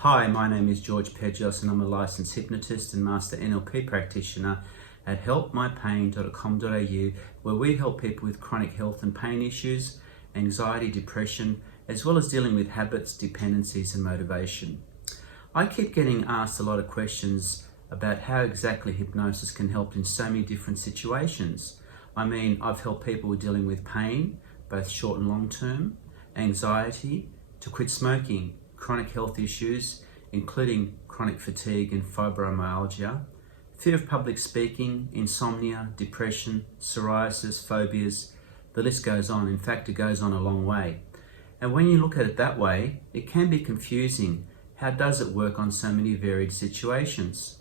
Hi, my name is George Pedros and I'm a licensed hypnotist and master NLP practitioner at helpmypain.com.au, where we help people with chronic health and pain issues, anxiety, depression, as well as dealing with habits, dependencies and motivation. I keep getting asked a lot of questions about how exactly hypnosis can help in so many different situations. I've helped people dealing with pain, both short and long term, anxiety, to quit smoking, chronic health issues, including chronic fatigue and fibromyalgia, fear of public speaking, insomnia, depression, psoriasis, phobias, the list goes on. In fact, it goes on a long way. And when you look at it that way, it can be confusing. How does it work on so many varied situations?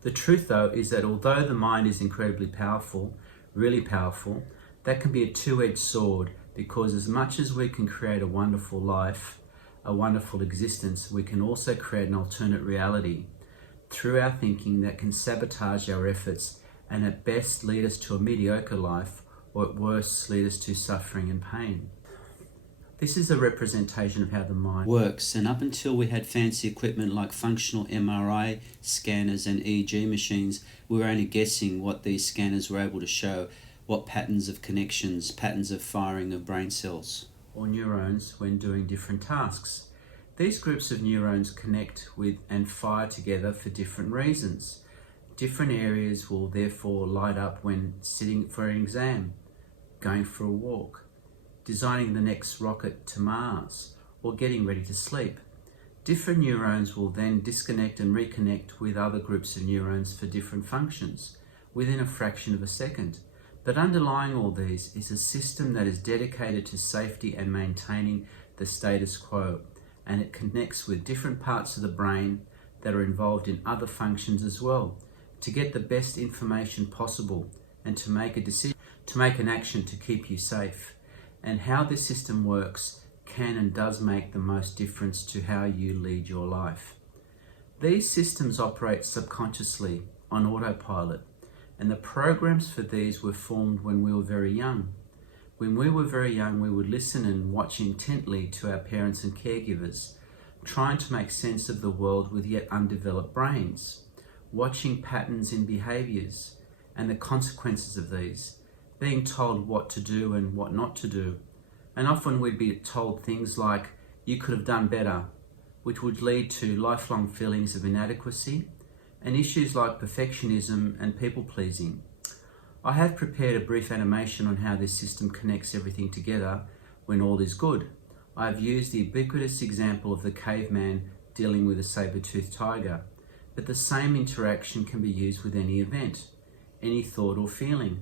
The truth though is that although the mind is incredibly powerful, really powerful, that can be a two-edged sword, because as much as we can create a wonderful life, a wonderful existence, we can also create an alternate reality through our thinking that can sabotage our efforts and at best lead us to a mediocre life, or at worst lead us to suffering and pain. This is a representation of how the mind works, and up until we had fancy equipment like functional MRI scanners and EEG machines, we were only guessing what these scanners were able to show, what patterns of connections, patterns of firing of brain cells or neurons when doing different tasks. These groups of neurons connect with and fire together for different reasons. Different areas will therefore light up when sitting for an exam, going for a walk, designing the next rocket to Mars, or getting ready to sleep. Different neurons will then disconnect and reconnect with other groups of neurons for different functions within a fraction of a second. But underlying all these is a system that is dedicated to safety and maintaining the status quo, and it connects with different parts of the brain that are involved in other functions as well, to get the best information possible and to make a decision, to make an action to keep you safe. And how this system works can and does make the most difference to how you lead your life. These systems operate subconsciously on autopilot, and the programs for these were formed when we were very young. When we were very young, we would listen and watch intently to our parents and caregivers, trying to make sense of the world with yet undeveloped brains, watching patterns in behaviours and the consequences of these, being told what to do and what not to do. And often we'd be told things like, you could have done better, which would lead to lifelong feelings of inadequacy and issues like perfectionism and people-pleasing. I have prepared a brief animation on how this system connects everything together when all is good. I have used the ubiquitous example of the caveman dealing with a saber-toothed tiger, but the same interaction can be used with any event, any thought or feeling.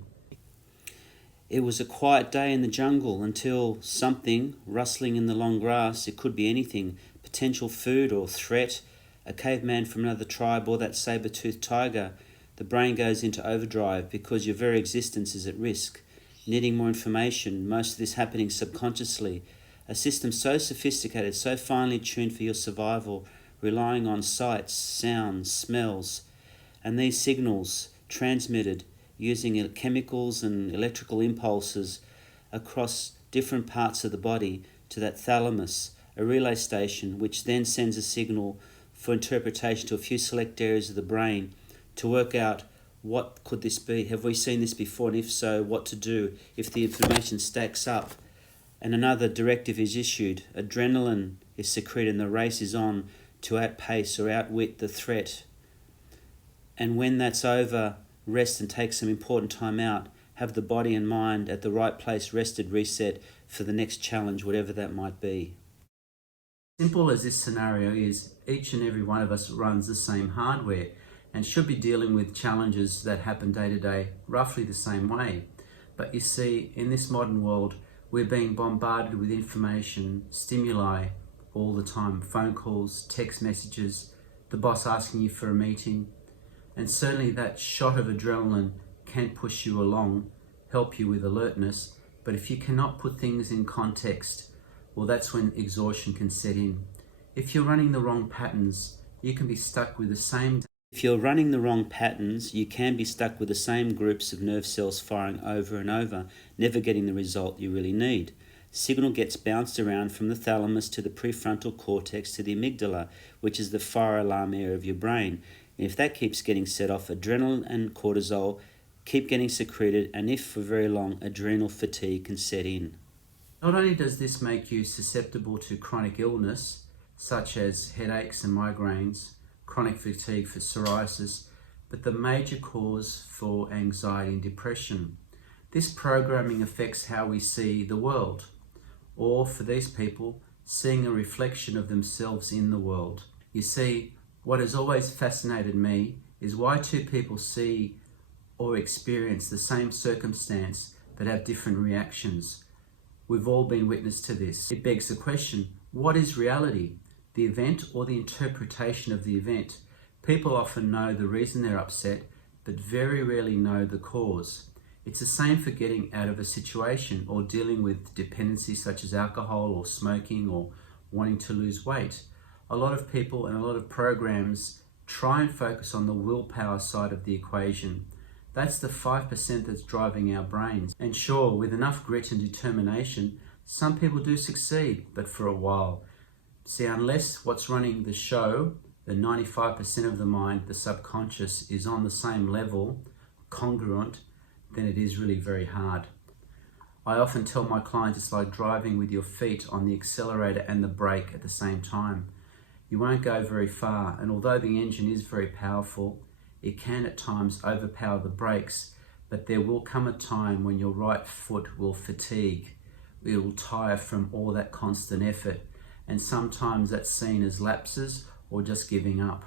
It was a quiet day in the jungle until something rustling in the long grass, it could be anything, potential food or threat, a caveman from another tribe or that saber-toothed tiger. The brain goes into overdrive because your very existence is at risk. Needing more information, most of this happening subconsciously. A system so sophisticated, so finely tuned for your survival, relying on sights, sounds, smells, and these signals transmitted using chemicals and electrical impulses across different parts of the body to that thalamus, a relay station, which then sends a signal for interpretation to a few select areas of the brain to work out what could this be, have we seen this before, and if so, what to do if the information stacks up. And another directive is issued, adrenaline is secreted and the race is on to outpace or outwit the threat. And when that's over, rest and take some important time out, have the body and mind at the right place, rested, reset for the next challenge, whatever that might be. Simple as this scenario is, each and every one of us runs the same hardware and should be dealing with challenges that happen day to day roughly the same way. But you see, in this modern world, we're being bombarded with information, stimuli all the time, phone calls, text messages, the boss asking you for a meeting, and certainly that shot of adrenaline can push you along, help you with alertness, but if you cannot put things in context, well, that's when exhaustion can set in. If you're running the wrong patterns, you can be stuck with the same... If you're running the wrong patterns, you can be stuck with the same groups of nerve cells firing over and over, never getting the result you really need. Signal gets bounced around from the thalamus to the prefrontal cortex to the amygdala, which is the fire alarm area of your brain. And if that keeps getting set off, adrenaline and cortisol keep getting secreted, and if for very long, adrenal fatigue can set in. Not only does this make you susceptible to chronic illness, such as headaches and migraines, chronic fatigue for psoriasis, but the major cause for anxiety and depression. This programming affects how we see the world, or for these people, seeing a reflection of themselves in the world. You see, what has always fascinated me is why two people see or experience the same circumstance but have different reactions. We've all been witness to this. It begs the question, what is reality? The event or the interpretation of the event? People often know the reason they're upset, but very rarely know the cause. It's the same for getting out of a situation or dealing with dependencies such as alcohol or smoking or wanting to lose weight. A lot of people and a lot of programs try and focus on the willpower side of the equation. That's the 5% that's driving our brains. And sure, with enough grit and determination, some people do succeed, but for a while. See, unless what's running the show, the 95% of the mind, the subconscious, is on the same level, congruent, then it is really very hard. I often tell my clients it's like driving with your feet on the accelerator and the brake at the same time. You won't go very far, and although the engine is very powerful, it can at times overpower the brakes, but there will come a time when your right foot will fatigue. It will tire from all that constant effort, and sometimes that's seen as lapses or just giving up.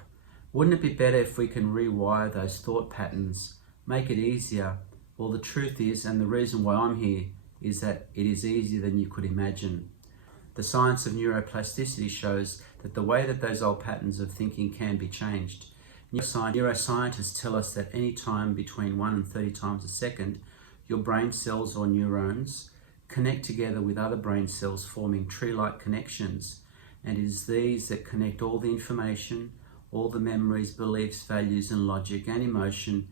Wouldn't it be better if we can rewire those thought patterns, make it easier? Well, the truth is, and the reason why I'm here, is that it is easier than you could imagine. The science of neuroplasticity shows that the way that those old patterns of thinking can be changed. Neuroscientists tell us that any time between 1 and 30 times a second, your brain cells or neurons connect together with other brain cells, forming tree-like connections. And it is these that connect all the information, all the memories, beliefs, values, and logic and emotion.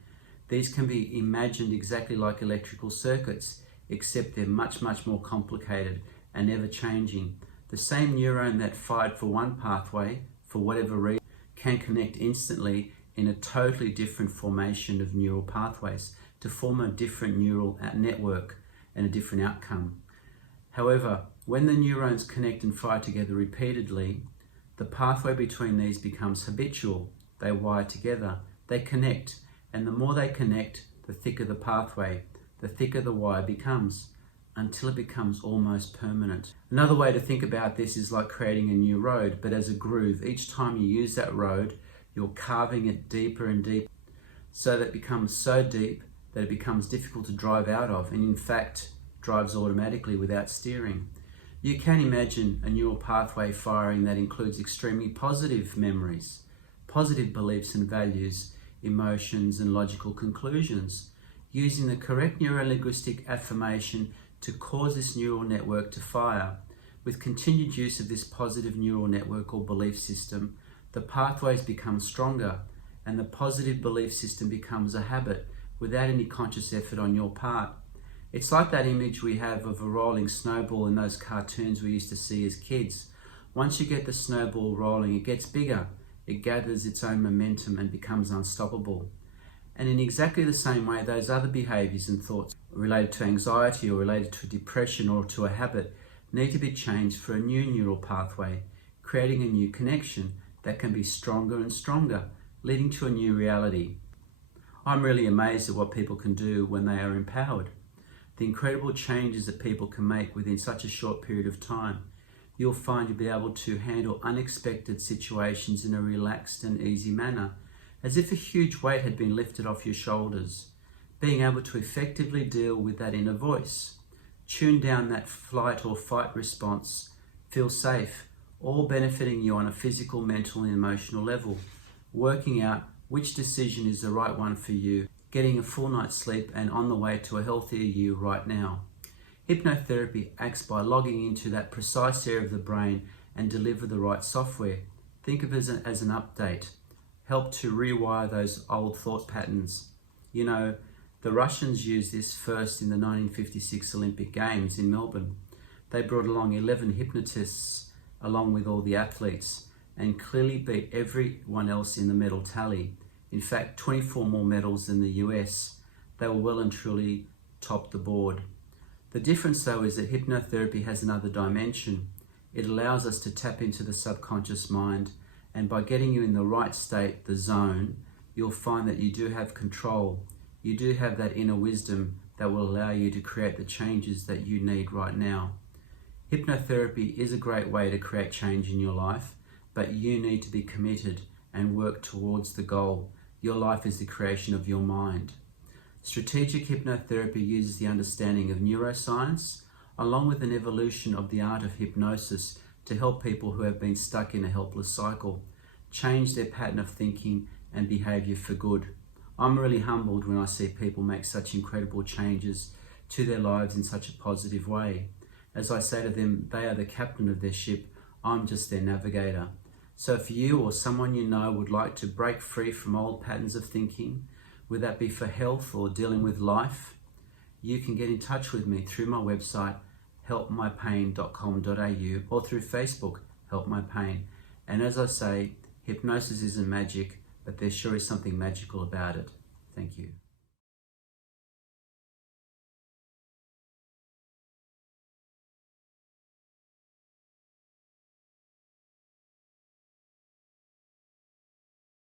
These can be imagined exactly like electrical circuits, except they're much, much more complicated and ever changing. The same neuron that fired for one pathway, for whatever reason, can connect instantly in a totally different formation of neural pathways to form a different neural network and a different outcome. However, when the neurons connect and fire together repeatedly, the pathway between these becomes habitual. They wire together, they connect, and the more they connect, the thicker the pathway, the thicker the wire becomes, until it becomes almost permanent. Another way to think about this is like creating a new road, but as a groove. Each time you use that road, you're carving it deeper and deeper, so that it becomes so deep that it becomes difficult to drive out of, and in fact, drives automatically without steering. You can imagine a neural pathway firing that includes extremely positive memories, positive beliefs and values, emotions and logical conclusions, using the correct neurolinguistic affirmation to cause this neural network to fire. With continued use of this positive neural network or belief system, the pathways become stronger and the positive belief system becomes a habit without any conscious effort on your part. It's like that image we have of a rolling snowball in those cartoons we used to see as kids. Once you get the snowball rolling, it gets bigger. It gathers its own momentum and becomes unstoppable. And in exactly the same way, those other behaviors and thoughts related to anxiety or related to depression or to a habit need to be changed for a new neural pathway, creating a new connection that can be stronger and stronger, leading to a new reality. I'm really amazed at what people can do when they are empowered. The incredible changes that people can make within such a short period of time. You'll find you'll be able to handle unexpected situations in a relaxed and easy manner, as if a huge weight had been lifted off your shoulders. Being able to effectively deal with that inner voice, tune down that flight or fight response, feel safe, all benefiting you on a physical, mental and emotional level, working out which decision is the right one for you, getting a full night's sleep and on the way to a healthier you right now. Hypnotherapy acts by logging into that precise area of the brain and deliver the right software. Think of it as an update. Help to rewire those old thought patterns. You know, the Russians used this first in the 1956 Olympic Games in Melbourne. They brought along 11 hypnotists along with all the athletes and clearly beat everyone else in the medal tally. In fact, 24 more medals than the US. They were well and truly topped the board. The difference though is that hypnotherapy has another dimension. It allows us to tap into the subconscious mind, and by getting you in the right state, the zone, you'll find that you do have control. You do have that inner wisdom that will allow you to create the changes that you need right now. Hypnotherapy is a great way to create change in your life, but you need to be committed and work towards the goal. Your life is the creation of your mind. Strategic hypnotherapy uses the understanding of neuroscience, along with an evolution of the art of hypnosis, to help people who have been stuck in a helpless cycle change their pattern of thinking and behavior for good. I'm really humbled when I see people make such incredible changes to their lives in such a positive way. As I say to them, they are the captain of their ship, I'm just their navigator. So if you or someone you know would like to break free from old patterns of thinking, whether that be for health or dealing with life, you can get in touch with me through my website, helpmypain.com.au, or through Facebook, Help My Pain. And as I say, hypnosis isn't magic, but there sure is something magical about it. Thank you.